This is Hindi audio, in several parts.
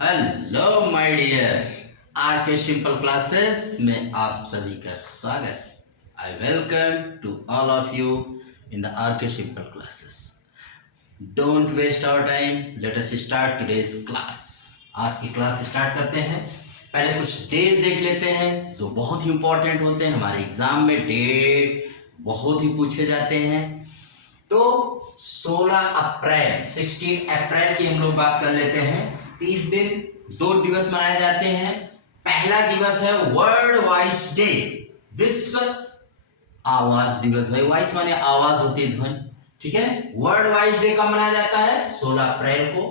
Hello my dear R K simple classes में आप सभी का स्वागत। I welcome to all of you in the R K simple classes. Don't waste our time, let us start today's class. आज की क्लास स्टार्ट करते हैं। पहले कुछ डेज देख लेते हैं जो बहुत ही इंपॉर्टेंट होते हैं। हमारे एग्जाम में डेट बहुत ही पूछे जाते हैं। तो 16 अप्रैल 16 अप्रैल की हम लोग बात कर लेते हैं। 30 दिन 2 दिवस मनाए जाते हैं। पहला दिवस है वर्ल्ड वॉइस डे, विश्व आवाज दिवस। भाई वॉइस माने आवाज होती है, ध्वनि, ठीक है। वर्ल्ड वॉइस डे कब मनाया जाता है? 16 अप्रैल को।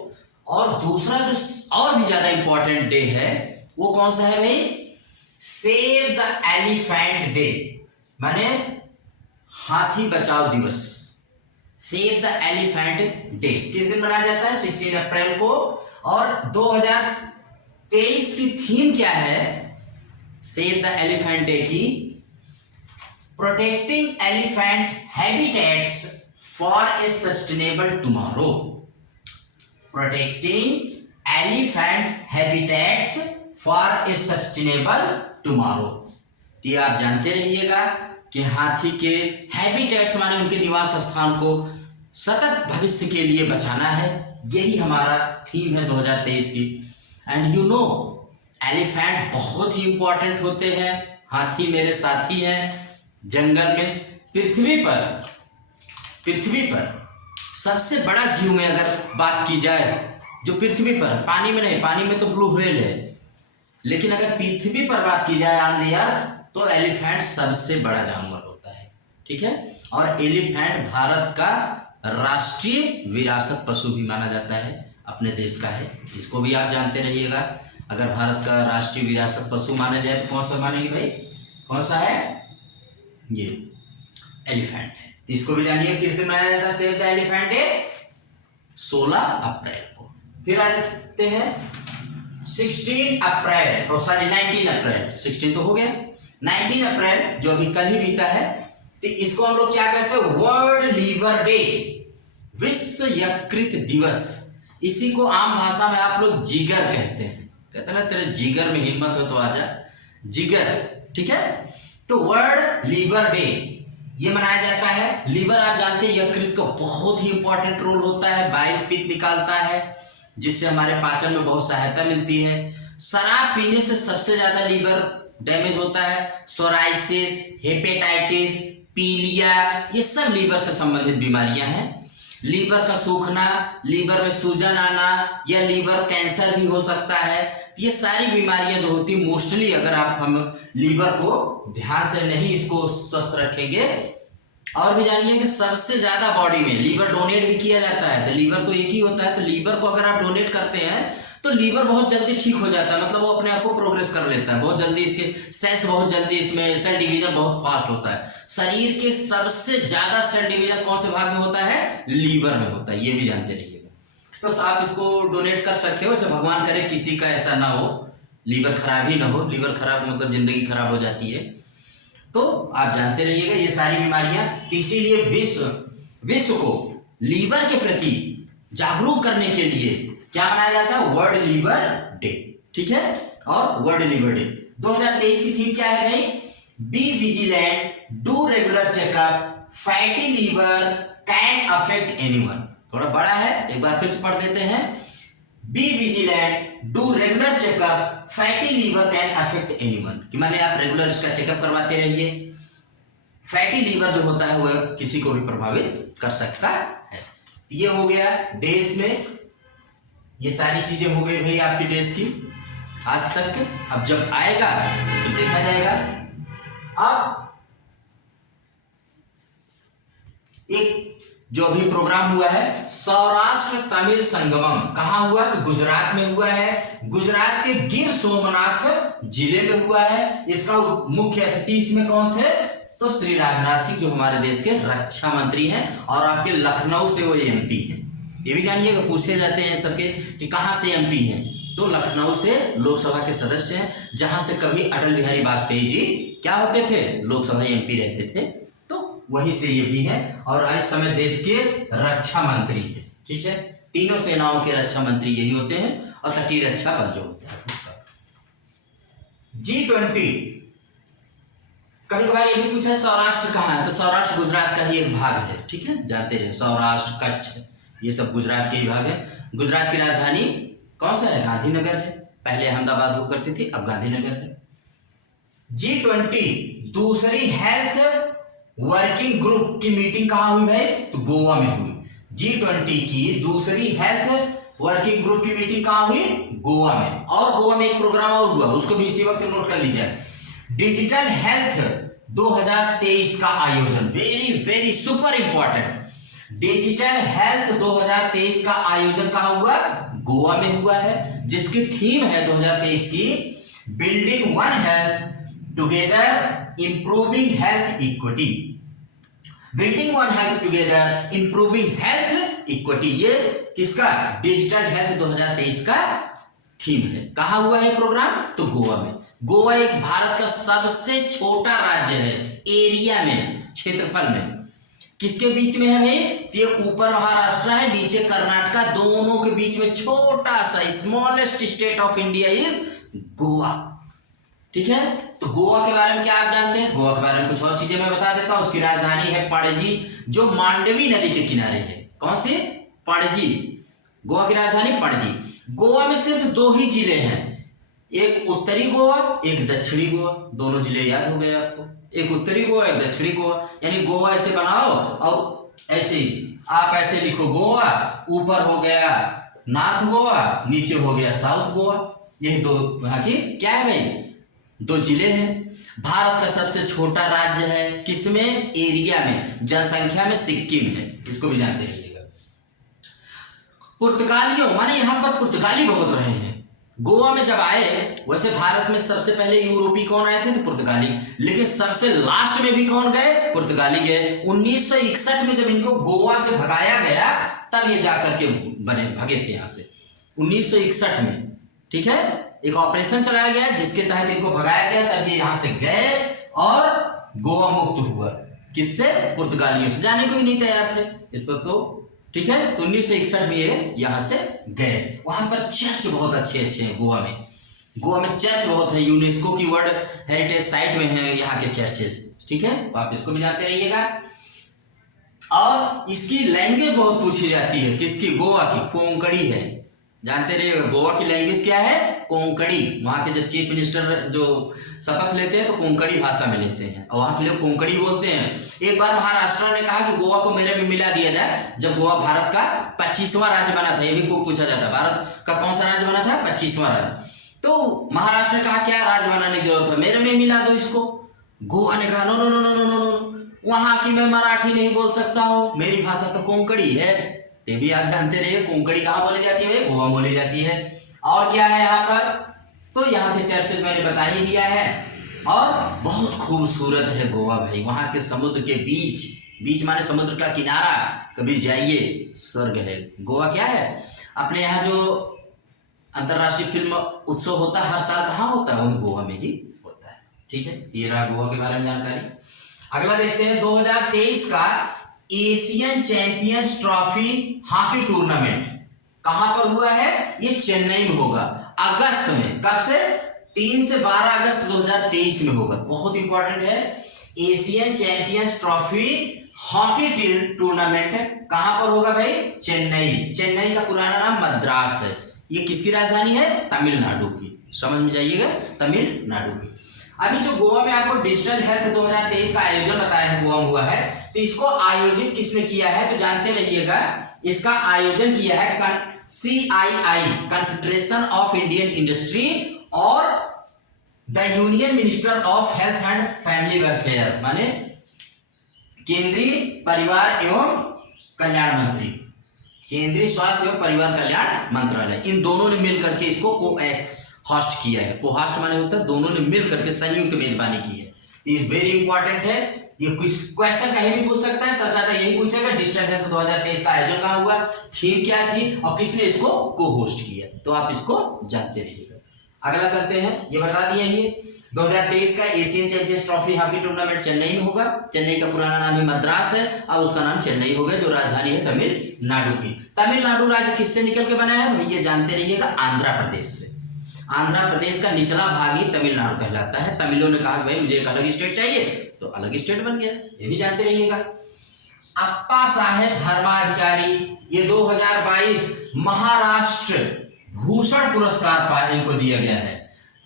और दूसरा जो और भी ज्यादा इंपॉर्टेंट डे है वो कौन सा है भाई? सेव द एलिफेंट डे, माने हाथी बचाओ दिवस। सेव द एलिफेंट डे किस दिन मनाया जाता है? 16 अप्रैल को। और 2023 की थीम क्या है सेव द एलिफेंट डे की? Protecting elephant habitats for a sustainable tomorrow. Protecting elephant habitats for a sustainable tomorrow. ये आप जानते रहिएगा कि हाथी के हैबिटेट्स माने उनके निवास स्थान को सतत भविष्य के लिए बचाना है। यही हमारा थीम है 2023 की। एंड यू नो एलिफेंट बहुत ही इंपॉर्टेंट होते हैं। हाथी मेरे साथी हैं जंगल में। पृथ्वी पर सबसे बड़ा जीव में अगर बात की जाए, जो पृथ्वी पर, पानी में नहीं, पानी में तो ब्लू व्हेल है, लेकिन अगर पृथ्वी पर बात की जाए ऑन द अर्थ, तो एलिफेंट सबसे बड़ा जानवर होता है, ठीक है। और एलिफेंट भारत का राष्ट्रीय विरासत पशु भी माना जाता है, अपने देश का है। इसको भी आप जानते रहिएगा। अगर भारत का राष्ट्रीय विरासत पशु माना जाए तो कौन सा मानेंगे भाई? कौन सा है? ये एलिफेंट है। इसको भी जानिए किस दिन मनाया जाता है सेव द एलिफेंट डे? 16 अप्रैल को। फिर आ जाते हैं 16 अप्रैल, और सॉरी 19 अप्रैल। 16 तो हो गया, 19 अप्रैल जो अभी कल ही बीता है, तो इसको हम लोग क्या कहते हैं? वर्ल्ड लीवर डे, विश्व यकृत दिवस। इसी को आम भाषा में आप लोग जिगर कहते हैं। कहते हैं ना, तेरे जिगर में हिम्मत हो तो आजा, जिगर, ठीक है। तो वर्ल्ड लीवर डे ये मनाया जाता है। लीवर आप जानते हैं यकृत का बहुत ही इंपॉर्टेंट रोल होता है। बाइल पित्त निकालता है, जिससे हमारे पाचन में बहुत सहायता मिलती है। शराब पीने से सबसे ज्यादा लीवर डैमेज होता है। सोराइसिस, हेपेटाइटिस, पीलिया, ये सब लीवर से संबंधित बीमारियां हैं। लीवर का सूखना, लीवर में सूजन आना, या लीवर कैंसर भी हो सकता है। ये सारी बीमारियां जो होती है मोस्टली, अगर हम लीवर को ध्यान से नहीं इसको स्वस्थ रखेंगे। और भी जानिए कि सबसे ज्यादा बॉडी में लीवर डोनेट भी किया जाता है। तो लीवर तो एक ही होता है, तो लीवर को अगर आप डोनेट करते हैं तो लीवर बहुत जल्दी ठीक हो जाता है, मतलब वो अपने आप को प्रोग्रेस कर लेता है बहुत जल्दी। इसके सेल्स बहुत जल्दी, इसमें सेल डिवीजन बहुत फास्ट होता है। शरीर के सबसे ज्यादा सेल डिवीजन कौन से भाग में होता है? लीवर में होता है। ये भी जानते रहिएगा। तो आप इसको डोनेट कर सकते हो। वैसे भगवान करे किसी का ऐसा ना हो, लीवर खराब ही ना हो। लीवर खराब मतलब जिंदगी खराब हो जाती है। तो आप जानते रहिएगा ये सारी बीमारियां। इसीलिए विश्व को लीवर के प्रति जागरूक करने के लिए क्या मनाया जाता है? वर्ल्ड लीवर डे, ठीक है। और वर्ल्ड लीवर डे 2023 की थीम क्या है भाई? Be vigilant, do regular checkup, fatty liver can affect anyone. थोड़ा बड़ा है, एक बार फिर से पढ़ देते हैं। Be vigilant, do regular checkup, fatty liver can affect anyone. कि माने आप रेगुलर इसका चेकअप करवाते रहिए। फैटी लीवर जो होता है वह किसी को भी प्रभावित कर सकता है। ये हो गया डेज में, ये सारी चीजें हो गई भाई आपकी डेज की आज तक। अब जब आएगा तो देखा जाएगा। अब एक जो अभी प्रोग्राम हुआ है सौराष्ट्र तमिल संगमम, कहाँ हुआ? तो गुजरात में हुआ है। गुजरात के गिर सोमनाथ जिले में हुआ है। इसका मुख्य अतिथि इसमें कौन थे? तो श्री राजनाथ सिंह, जो हमारे देश के रक्षा मंत्री हैं, और आपके लखनऊ से वो एमपी हैं। ये भी जानिएगा, पूछे जाते हैं सबके कि कहाँ से एमपी हैं, तो लखनऊ से लोकसभा के सदस्य हैं, जहां से कभी अटल बिहारी वाजपेयी जी क्या होते थे? लोकसभा एमपी रहते थे। तो वहीं से ये भी है, और इस समय देश के रक्षा मंत्री है, ठीक है। तीनों सेनाओं के रक्षा मंत्री यही होते हैं, और तटीय रक्षा बल जो होता है उसका। G20 कभी कभार ये भी पूछा है सौराष्ट्र कहाँ है, तो सौराष्ट्र गुजरात का ही एक भाग है, ठीक है, जानते हैं। सौराष्ट्र, कच्छ, ये सब गुजरात के ही भाग है। गुजरात की राजधानी कौन सा है? गांधीनगर है। पहले अहमदाबाद हुआ करती थी, अब गांधीनगर है। G20 दूसरी हेल्थ वर्किंग ग्रुप की मीटिंग कहाँ हुई भाई? तो गोवा में हुई। G20 की दूसरी हेल्थ वर्किंग ग्रुप की मीटिंग कहाँ हुई? गोवा में। और गोवा में एक प्रोग्राम और हुआ, उसको भी इसी वक्त नोट कर लीजिए। डिजिटल हेल्थ 2023 का आयोजन, very very super important. Digital health 2023 का आयोजन कहाँ हुआ? गोवा में हुआ है, जिसकी थीम है 2023 की building one health together improving health equity. Building one health together improving health equity, ये किसका? डिजिटल हेल्थ 2023 का थीम है। कहाँ हुआ है प्रोग्राम? तो गोवा में। गोवा एक भारत का सबसे छोटा राज्य है एरिया में, क्षेत्रफल में। किसके बीच में है भाई? ये ऊपर महाराष्ट्र है, नीचे कर्नाटका, दोनों के बीच में छोटा सा smallest state of India is Goa, ठीक है। तो गोवा के बारे में क्या आप जानते हैं? गोवा के बारे में कुछ और चीजें मैं बता देता हूं। उसकी राजधानी है पणजी, जो मांडवी नदी के किनारे है। कौन सी? पणजी। गोवा की राजधानी पणजी। गोवा में सिर्फ 2 ही जिले हैं, एक उत्तरी गोवा, एक दक्षिणी गोवा। दोनों जिले याद हो गए आपको, एक उत्तरी गोवा, एक दक्षिणी गोवा। यानी गोवा ऐसे बनाओ और ऐसे ही आप ऐसे लिखो, गोवा ऊपर हो गया नॉर्थ गोवा, नीचे हो गया साउथ गोवा। यही दो वहां की क्या है भाई? 2 जिले हैं। भारत का सबसे छोटा राज्य है, किसमें? एरिया में। जनसंख्या में सिक्किम है, इसको भी जानते रहिएगा। पुर्तगालियों माने यहाँ पर पुर्तगाली बहुत रहे हैं। गोवा में जब आए, वैसे भारत में सबसे पहले यूरोपी कौन आए थे? तो पुर्तगाली। लेकिन सबसे लास्ट में भी कौन गए? पुर्तगाली गए। 1961 में जब इनको गोवा से भगाया गया, तब ये जाकर के भगे थे यहाँ से 1961 में, ठीक है। एक ऑपरेशन चलाया गया जिसके तहत इनको भगाया गया, तब ये यहाँ से गए और गोवा मुक्त हुआ। किससे? पुर्तगालियों से। जाने को भी नहीं तैयार थे इस पर, तो ठीक है। तो 1961 में ये यहाँ से गए। वहां पर चर्च बहुत अच्छे अच्छे हैं गोवा में। गोवा में चर्च बहुत है, यूनेस्को की वर्ल्ड हेरिटेज साइट में है यहाँ के चर्चेस, ठीक है। तो आप इसको भी जानते रहिएगा। और इसकी लैंग्वेज बहुत पूछी जाती है, किसकी? गोवा की। कोंकणी है, जानते रहिएगा। गोवा की लैंग्वेज क्या है? कोंकणी। वहां के जब चीफ मिनिस्टर जो शपथ लेते हैं तो कोंकणी भाषा में लेते हैं, और वहां के लोग कोंकणी बोलते हैं। एक बार महाराष्ट्र ने कहा कि गोवा को मेरे में मिला दिया जाए, जब गोवा भारत का 25वां राज्य बना था। ये भी खूब पूछा जाता है, भारत का कौन सा राज्य बना था? 25वां राज्य। तो महाराष्ट्र ने कहा क्या राज्य बनाने की जरूरत है, मेरे में मिला दो इसको। गोवा ने कहा no no no no no no, वहां की मैं मराठी नहीं बोल सकता हूँ, मेरी भाषा तो कोंकणी है। ये भी आप जानते रहिए, कोंकणी कहाँ बोली जाती है? गोवा बोली जाती है। और क्या है यहाँ पर? तो यहाँ के चर्चेज मैंने बता ही दिया है। और बहुत खूबसूरत है गोवा भाई। वहाँ के समुद्र के बीच, बीच माने समुद्र का किनारा, कभी जाइए, स्वर्ग है। गोवा क्या है? अपने यहाँ जो अंतरराष्ट्रीय फिल्म उत्सव होता है हर साल, कहाँ होता है? वही गोवा में ही होता है, ठीक है। ये रहा गोवा के बारे में जानकारी। अगला देखते हैं 2023 का Asian champions trophy hockey tournament कहां पर हुआ है? ये चेन्नई में होगा अगस्त में। कब से? 3 से 12 अगस्त 2023 में होगा। बहुत इंपॉर्टेंट है। Asian champions trophy hockey tournament कहां पर होगा भाई? चेन्नई। चेन्नई का पुराना नाम मद्रास है। ये किसकी राजधानी है? तमिलनाडु की। समझ में जाइएगा, तमिलनाडु की। अभी जो गोवा में आपको डिजिटल हेल्थ 2023 का आयोजन बताया है, गोवा में हुआ है, तो इसको आयोजित किसने किया है? तो जानते रहिएगा, इसका आयोजन किया है CII, confederation of Indian industry, और the union minister of health and family welfare, माने केंद्रीय परिवार एवं कल्याण मंत्री, केंद्रीय स्वास्थ्य एवं परिवार कल्याण मंत्रालय। इन दोनों ने मिलकर के इसको होस्ट किया है। को होस्ट माने होता है दोनों ने मिल करके संयुक्त मेजबानी की है। ये वेरी इंपॉर्टेंट है। ये कुछ क्वेश्चन कहीं भी पूछ सकता है। सबसे ज्यादा यही पूछेगा डिजिटल हेल्थ 2023 का आयोजन कहाँ हुआ, थीम क्या थी और किसने इसको को होस्ट किया। तो आप इसको जानते रहिएगा। अगला चलते हैं, ये बता दिए ये 2023 का Asian champions trophy hockey tournament Chennai में होगा। चेन्नई का पुराना नाम ही मद्रास है, अब उसका नाम चेन्नई हो गया, जो राजधानी है तमिलनाडु की। तमिलनाडु राज्य किससे निकल के बना है, तो ये जानते रहिएगा, आंध्र प्रदेश से। आंध्र प्रदेश का निचला भाग ही तमिलनाडु कहलाता है। तमिलों ने कहा भाई मुझे एक अलग स्टेट चाहिए, तो अलग स्टेट बन गया, ये भी जानते रहिएगा। अप्पा साहेब धर्माधिकारी, ये 2022 महाराष्ट्र भूषण पुरस्कार इनको दिया गया है।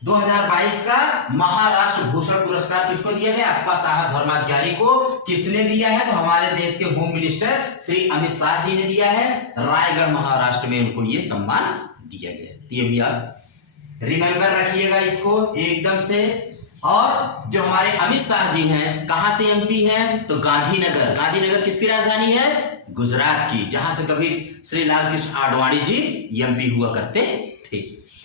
2022 का महाराष्ट्र भूषण पुरस्कार किसको दिया गया, अप्पा साहब धर्माधिकारी को। किसने दिया है, तो हमारे देश के होम मिनिस्टर श्री अमित शाह जी ने दिया है। रायगढ़ महाराष्ट्र में उनको ये सम्मान दिया गया। तो ये भी आप रिमेंबर रखिएगा इसको एकदम से। और जो हमारे अमित शाह जी हैं, कहां से एमपी हैं, तो गांधीनगर। गांधीनगर किसकी राजधानी है, गुजरात की, जहां से कभी श्री लाल कृष्ण आडवाणी जी एमपी हुआ करते थे।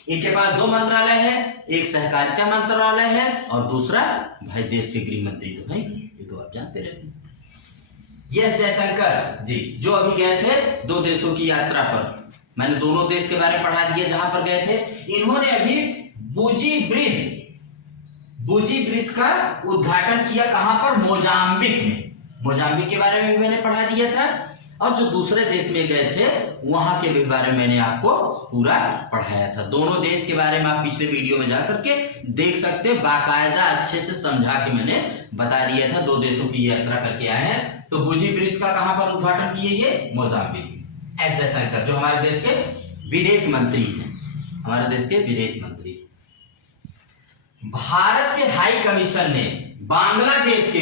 इनके पास 2 मंत्रालय है, एक सहकारिता मंत्रालय है और दूसरा भाई देश के गृह मंत्री, तो भाई ये तो आप जानते रहते हैं। एस जयशंकर जी जो अभी गए थे 2 देशों की यात्रा पर, मैंने दोनों देश के बारे में पढ़ा दिया जहां पर गए थे। इन्होंने अभी बूजी ब्रिज का उद्घाटन किया, कहां पर, मोजाम्बिक में। मोजाम्बिक के बारे में भी मैंने पढ़ा दिया था। और जो दूसरे देश में गए थे वहां के भी बारे में मैंने आपको पूरा पढ़ाया था। दोनों देश के बारे में आप पिछले वीडियो में जाकर के देख सकते, बाकायदा अच्छे से समझा के मैंने बता दिया था। 2 देशों की यात्रा करके आए हैं। तो बूजी ब्रिज का कहां पर उद्घाटन किए, ये मोजाम्बिक। एस जयशंकर जो हमारे देश के विदेश मंत्री हैं, हमारे देश के विदेश मंत्री। भारत के हाई कमीशन ने बांग्लादेश के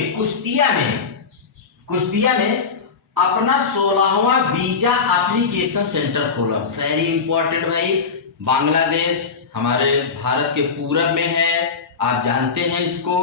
कुश्तिया में अपना 16वां वीजा एप्लीकेशन सेंटर खोला। वेरी इंपॉर्टेंट भाई, बांग्लादेश हमारे भारत के पूरब में है, आप जानते हैं इसको।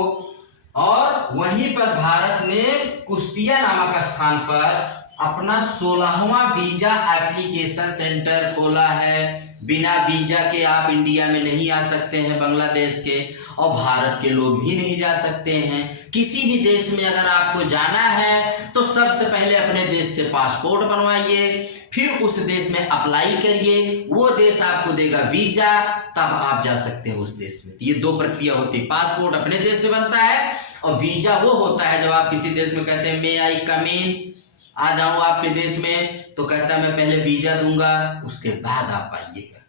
और वहीं पर भारत ने कुश्तिया नामक स्थान पर अपना 16वां वीजा एप्लीकेशन सेंटर खोला है। बिना वीजा के आप इंडिया में नहीं आ सकते हैं बांग्लादेश के, और भारत के लोग भी नहीं जा सकते हैं। किसी भी देश में अगर आपको जाना है तो सबसे पहले अपने देश से पासपोर्ट बनवाइए, फिर उस देश में अप्लाई करिए, वो देश आपको देगा वीजा, तब आप जा सकते हैं उस देश में। तो ये 2 प्रक्रिया होती है, पासपोर्ट अपने देश से बनता है और वीजा वो होता है जब आप किसी देश में कहते हैं मे आई कम इन, आ जाऊं आपके देश में, तो कहता है मैं पहले वीजा दूंगा उसके बाद आप आइएगा।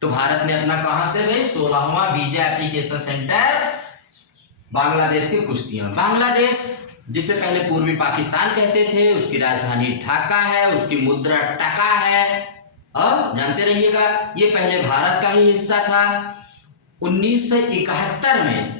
तो भारत ने अपना कहां से भाई 16वां वीजा एप्लीकेशन सेंटर बांग्लादेश के कुश्तिया में। बांग्लादेश जिसे पहले पूर्वी पाकिस्तान कहते थे, उसकी राजधानी ढाका है, उसकी मुद्रा टका है। और जानते रहिएगा ये पहले भारत का ही हिस्सा था। 1971 में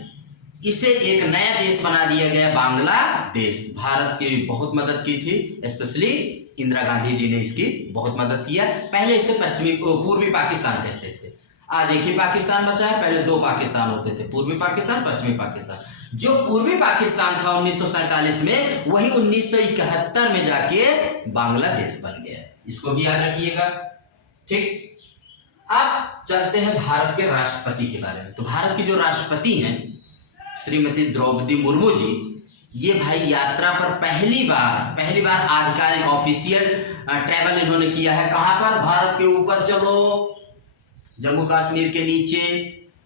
इसे एक नया देश बना दिया गया, बांग्लादेश। भारत की बहुत मदद की थी, स्पेशली इंदिरा गांधी जी ने इसकी बहुत मदद किया। पहले इसे पूर्वी पाकिस्तान कहते थे, आज एक ही पाकिस्तान बचा है, पहले 2 पाकिस्तान होते थे, पूर्वी पाकिस्तान, पश्चिमी पाकिस्तान। जो पूर्वी पाकिस्तान था 1947 में, वही 1971 में जाके बांग्लादेश बन गया। इसको भी याद रखिएगा, ठीक। अब चलते हैं भारत के राष्ट्रपति के बारे में। तो भारत की जो राष्ट्रपति हैं श्रीमती द्रौपदी मुर्मू जी, ये भाई यात्रा पर पहली बार आधिकारिक ऑफिशियल ट्रैवल इन्होंने किया है। कहां पर, भारत के ऊपर चलो, जम्मू कश्मीर के नीचे,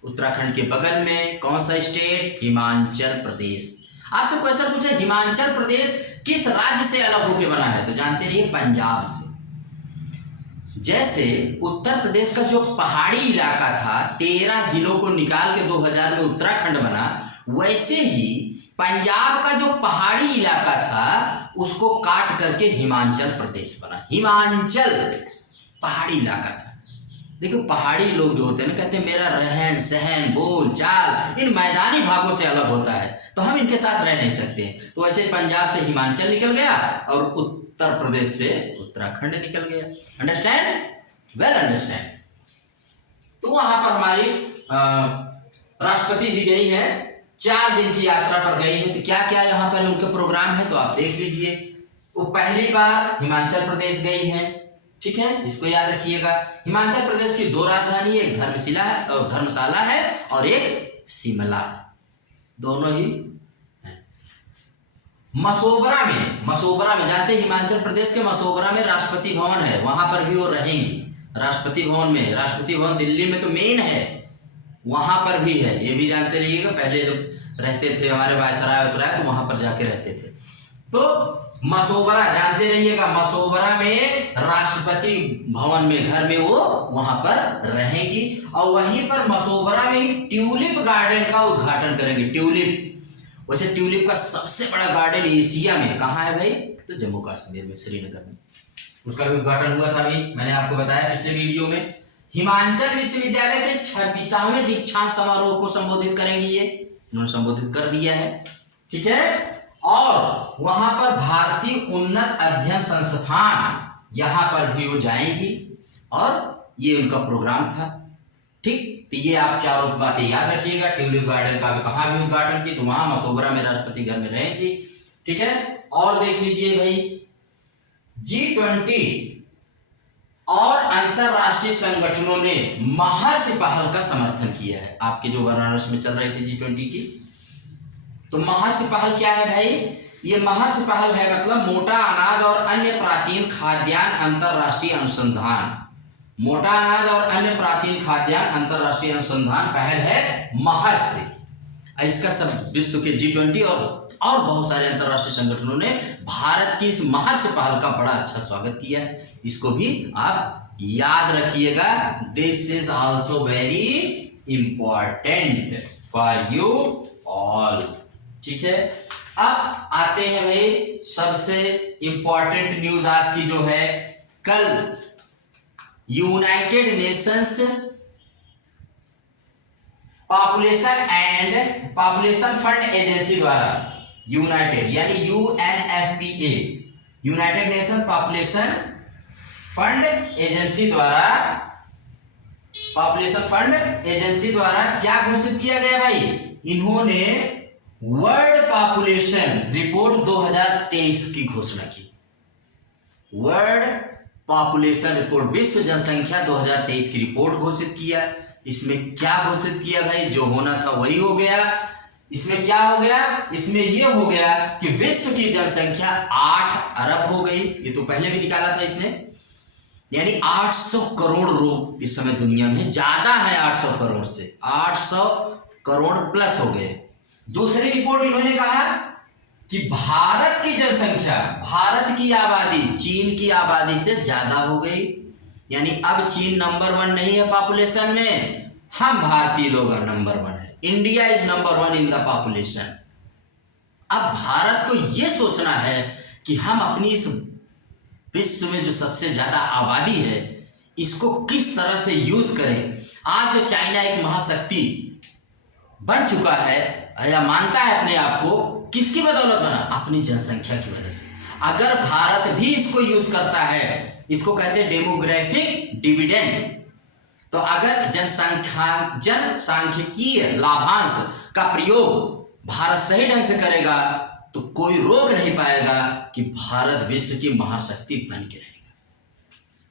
उत्तराखंड के बगल में, कौन सा स्टेट, हिमाचल प्रदेश। आपसे क्वेश्चन पूछे हिमाचल प्रदेश किस राज्य से अलग होकर बना है, तो जानते रहिए पंजाब से। जैसे उत्तर प्रदेश का जो पहाड़ी इलाका था 13 जिलों को निकाल के 2000 में उत्तराखंड बना, वैसे ही पंजाब का जो पहाड़ी इलाका था उसको काट करके हिमाचल प्रदेश बना। हिमाचल पहाड़ी इलाका था। देखो पहाड़ी लोग जो होते हैं ना, कहते हैं मेरा रहन सहन बोल चाल इन मैदानी भागों से अलग होता है, तो हम इनके साथ रह नहीं सकते। तो वैसे पंजाब से हिमाचल निकल गया और उत्तर प्रदेश से उत्तराखंड निकल गया। Understand, well understand. तो वहां पर हमारी राष्ट्रपति जी गई हैं, 4 दिन की यात्रा पर गई हैं। तो क्या क्या यहाँ पर उनके प्रोग्राम है तो आप देख लीजिए। वो पहली बार हिमाचल प्रदेश गई हैं, ठीक है, इसको याद रखिएगा। हिमाचल प्रदेश की 2 राजधानी, एक धर्मशाला है और एक शिमला, दोनों ही है। मसोबरा में जाते हिमाचल प्रदेश के मसोबरा में राष्ट्रपति भवन है, वहां पर भी वो रहेंगी। राष्ट्रपति भवन दिल्ली में तो मेन है, वहां पर भी है, ये भी जानते रहिएगा। पहले जब रहते थे हमारे वायसराय तो वहां पर जाके रहते थे। तो मसोबरा जानते रहिएगा, मसोबरा में राष्ट्रपति भवन में घर में वो वहां पर रहेंगी और वहीं पर मसोबरा में ट्यूलिप गार्डन का उद्घाटन करेंगे। ट्यूलिप, वैसे ट्यूलिप का सबसे बड़ा गार्डन एशिया में कहाँ है भाई? तो जम्मू कश्मीर में, श्रीनगर में। उसका भी उद्घाटन हुआ था, अभी मैंने आपको बताया पिछले वीडियो में। हिमाचल विश्वविद्यालय के 26वें दीक्षांत समारोह को संबोधित करेंगी, ये इन्होंने संबोधित कर दिया है, ठीक है। और वहां पर भारतीय उन्नत अध्ययन संस्थान, यहां पर भी वो जाएंगी और ये उनका प्रोग्राम था, ठीक। तो ये आप चारों बातें याद रखिएगा। ट्यूलिप गार्डन का भी कहाँ भी उद्घाटन की, तो वहां मसोबरा में राष्ट्रपति घर में रहेंगी, ठीक है। और देख लीजिए भाई, G20 और अंतरराष्ट्रीय संगठनों ने महर्षि पहल का समर्थन किया है। आपके जो बनारस में चल रहे थे G20 की, तो महर्षि पहल क्या है भाई? ये महर्षि पहल है मतलब मोटा अनाज और अन्य प्राचीन खाद्यान्न अंतरराष्ट्रीय अनुसंधान। मोटा अनाज और अन्य प्राचीन खाद्यान्न अंतरराष्ट्रीय अनुसंधान पहल है महर्षि। इसका सब विश्व के G20 और बहुत सारे अंतरराष्ट्रीय संगठनों ने भारत की इस महर्षि पहल का बड़ा अच्छा स्वागत किया है। इसको भी आप याद रखिएगा। This is also very important for you all, ठीक है। अब आते हैं भाई सबसे इंपॉर्टेंट न्यूज आज की, जो है कल United Nations population fund agency द्वारा, यूनाइटेड यानी UNFPA, United Nations population fund agency द्वारा, पॉपुलेशन फंड एजेंसी द्वारा क्या घोषित किया गया भाई? इन्होंने वर्ल्ड पॉपुलेशन रिपोर्ट 2023 की घोषणा की। वर्ल्ड पॉपुलेशन रिपोर्ट, विश्व जनसंख्या 2023 की रिपोर्ट घोषित किया। इसमें क्या घोषित किया भाई? जो होना था वही हो गया। इसमें क्या हो गया? इसमें यह हो गया कि विश्व की जनसंख्या 8 अरब हो गई। ये तो पहले भी निकाला था इसने, यानी 800 करोड़ लोग इस समय दुनिया में, ज्यादा है 800 करोड़ से, 800 करोड़ प्लस हो गए। दूसरी रिपोर्ट इन्होंने कहा कि भारत की जनसंख्या, भारत की आबादी चीन की आबादी से ज्यादा हो गई, यानी अब चीन नंबर 1 नहीं है पॉपुलेशन में, हम भारतीय लोग नंबर 1 है। India is number 1 in the population. अब भारत को यह सोचना है कि हम अपनी इस विश्व में जो सबसे ज्यादा आबादी है, इसको किस तरह से यूज करें। आज जो चाइना एक महाशक्ति बन चुका है या मानता है अपने आप को, किसकी बदौलत बना? अपनी जनसंख्या की वजह से। अगर भारत भी इसको यूज करता है, इसको कहते हैं डेमोग्राफिक डिविडेंड, तो अगर जनसांख्यिकीय लाभांश का प्रयोग भारत सही ढंग से करेगा तो कोई रोक नहीं पाएगा कि भारत विश्व की महाशक्ति बन के रहेगा,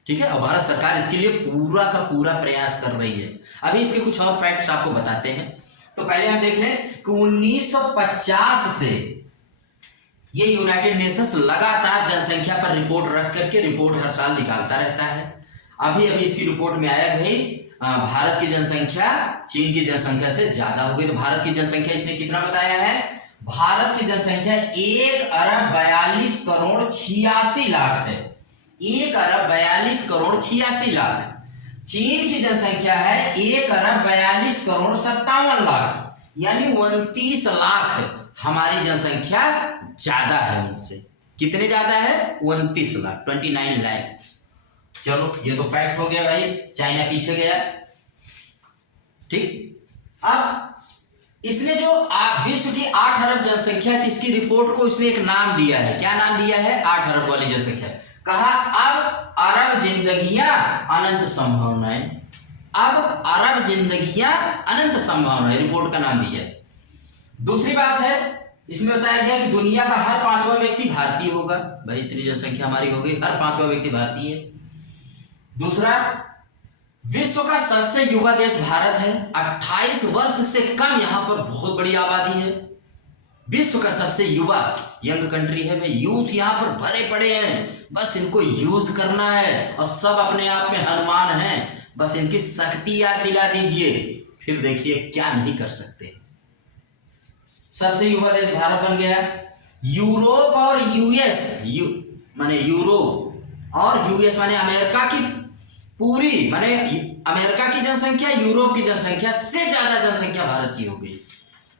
ठीक है। और भारत सरकार इसके लिए पूरा का पूरा प्रयास कर रही है। अभी इसके कुछ और फैक्ट्स आपको बताते हैं। तो पहले हम देख लें कि 1950 से ये यूनाइटेड नेशंस लगातार जनसंख्या पर रिपोर्ट रख करके रिपोर्ट हर साल निकालता रहता है। अभी इसकी रिपोर्ट में आया भाई भारत की जनसंख्या चीन की जनसंख्या से ज्यादा हो गई। तो भारत की जनसंख्या इसने कितना बताया है? भारत की जनसंख्या 1,42,86,00,000 है। 1,42,86,00,000। चीन की जनसंख्या है 1,42,57,00,000, यानी 29 लाख हमारी जनसंख्या ज्यादा है उनसे। कितने ज्यादा है? 29 लाख, 29 lakhs। चलो ये तो फैक्ट हो गया भाई, चाइना पीछे गया, ठीक। अब इसने जो विश्व की 8 अरब जनसंख्या थी, इसकी रिपोर्ट को इसने एक नाम दिया है। क्या नाम दिया है? 8 अरब वाली जनसंख्या। कहा अब अरब जिंदगियां अनंत संभावनाएं, अब अरब जिंदगियां अनंत संभावनाएं, रिपोर्ट का नाम दिया है। दूसरी बात है, इसमें बताया गया कि दुनिया का हर 5वां व्यक्ति भारतीय होगा। भाई इतनी जनसंख्या हमारी हो गई, हर 5वां व्यक्ति भारतीय है। दूसरा, विश्व का सबसे युवा देश भारत है। 28 वर्ष से कम यहाँ पर बहुत बड़ी आबादी है। विश्व का सबसे युवा यंग कंट्री है भाई। यूथ यहाँ पर भरे पड़े हैं, बस इनको यूज करना है। और सब अपने आप में हनुमान हैं, बस इनकी शक्ति याद दिला दीजिए फिर देखिए क्या नहीं कर सकते। सबसे युवा देश भारत बन गया। यूरोप और यूएस, माने यूरोप और यूएस माने अमेरिका की पूरी, माने अमेरिका की जनसंख्या यूरोप की जनसंख्या से ज्यादा जनसंख्या भारत की हो गई।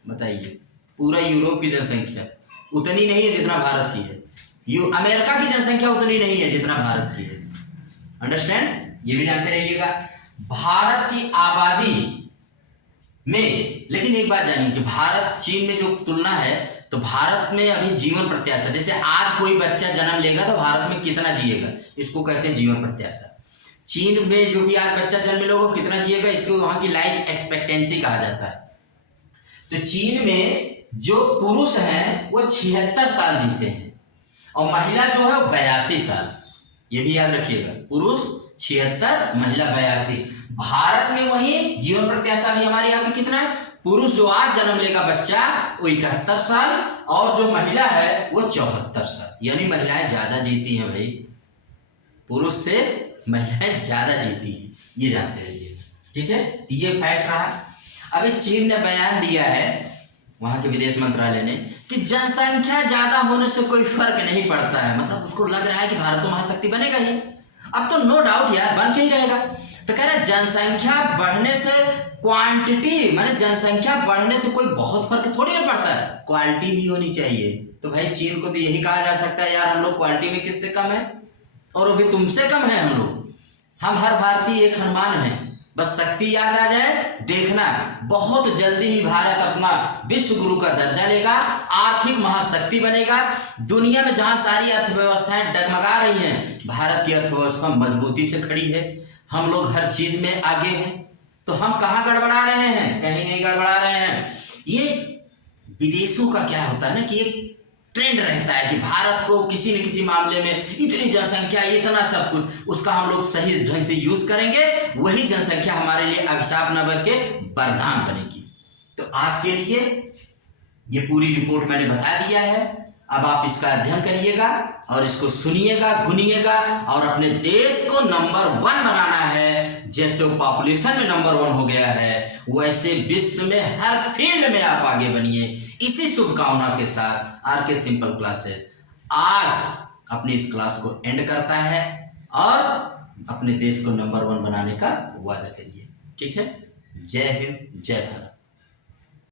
बताइए, पूरा यूरोप की जनसंख्या उतनी नहीं है जितना भारत की है, अमेरिका की जनसंख्या उतनी नहीं है जितना भारत की है। अंडरस्टैंड, ये भी जानते रहिएगा। भारत की आबादी में, लेकिन एक बात जानिए कि भारत चीन में जो तुलना है, तो भारत में अभी जीवन प्रत्याशा, जैसे आज कोई बच्चा जन्म लेगा तो भारत में कितना जिएगा, इसको कहते हैं जीवन प्रत्याशा। चीन में जो भी आज बच्चा जन्म लेगा कितना जिएगा, इसको वहां की लाइफ एक्सपेक्टेंसी कहा जाता है। तो चीन में जो पुरुष हैं वो 76 साल जीते हैं और महिला जो है वो 82 साल। ये भी याद रखिएगा, पुरुष 76, महिला 82। भारत में वही जीवन प्रत्याशा भी हमारे यहाँ पे कितना है, पुरुष जो आज जन्म लेगा बच्चा वो 71 साल और जो महिला है वो 74 साल। यानी महिलाएं ज्यादा जीती हैं भाई, पुरुष से महिलाएं ज्यादा जीती हैं, ये जानते रहिए। ठीक है, ये फैक्ट रहा। अभी चीन ने बयान दिया है, वहां के विदेश मंत्रालय ने, कि जनसंख्या ज्यादा होने से कोई फर्क नहीं पड़ता है। मतलब उसको लग रहा है कि भारत तो महाशक्ति बनेगा ही, अब तो नो डाउट यार बन के ही रहेगा। तो कह रहे जनसंख्या बढ़ने से क्वांटिटी, माने जनसंख्या बढ़ने से कोई बहुत फर्क थोड़ी ना पड़ता है, क्वालिटी भी होनी चाहिए। तो भाई चीन को तो यही कहा जा सकता है, यार हम लोग क्वालिटी में किससे कम है, और वो भी तुमसे कम है हम लोग। हम हर भारतीय एक हनुमान हैं, बस शक्ति याद आ जाए, देखना बहुत जल्दी ही भारत अपना विश्व गुरु का दर्जा लेगा, आर्थिक महाशक्ति बनेगा। दुनिया में जहां सारी अर्थव्यवस्थाएं डगमगा रही हैं, भारत की अर्थव्यवस्था मजबूती से खड़ी है। हम लोग हर चीज में आगे हैं, तो हम कहाँ गड़बड़ा रहे हैं, कहीं नहीं गड़बड़ा रहे हैं। ये विदेशों का क्या होता है ना कि एक ट्रेंड रहता है कि भारत को किसी न किसी मामले में इतनी जनसंख्या, इतना सब कुछ, उसका हम लोग सही ढंग से यूज करेंगे, वही जनसंख्या हमारे लिए अभिशाप न बन के वरदान बनेगी। तो आज के लिए ये पूरी रिपोर्ट मैंने बता दिया है। अब आप इसका अध्ययन करिएगा और इसको सुनिएगा, गुनिएगा और अपने देश को नंबर 1 बनाना है। जैसे वो पॉपुलेशन में नंबर 1 हो गया है, वैसे विश्व में हर फील्ड में आप आगे बनिए। इसी शुभकामना के साथ आर के सिंपल क्लासेस आज अपनी इस क्लास को एंड करता है और अपने देश को नंबर 1 बनाने का वादा करिए। ठीक है, जय हिंद, जय भारत।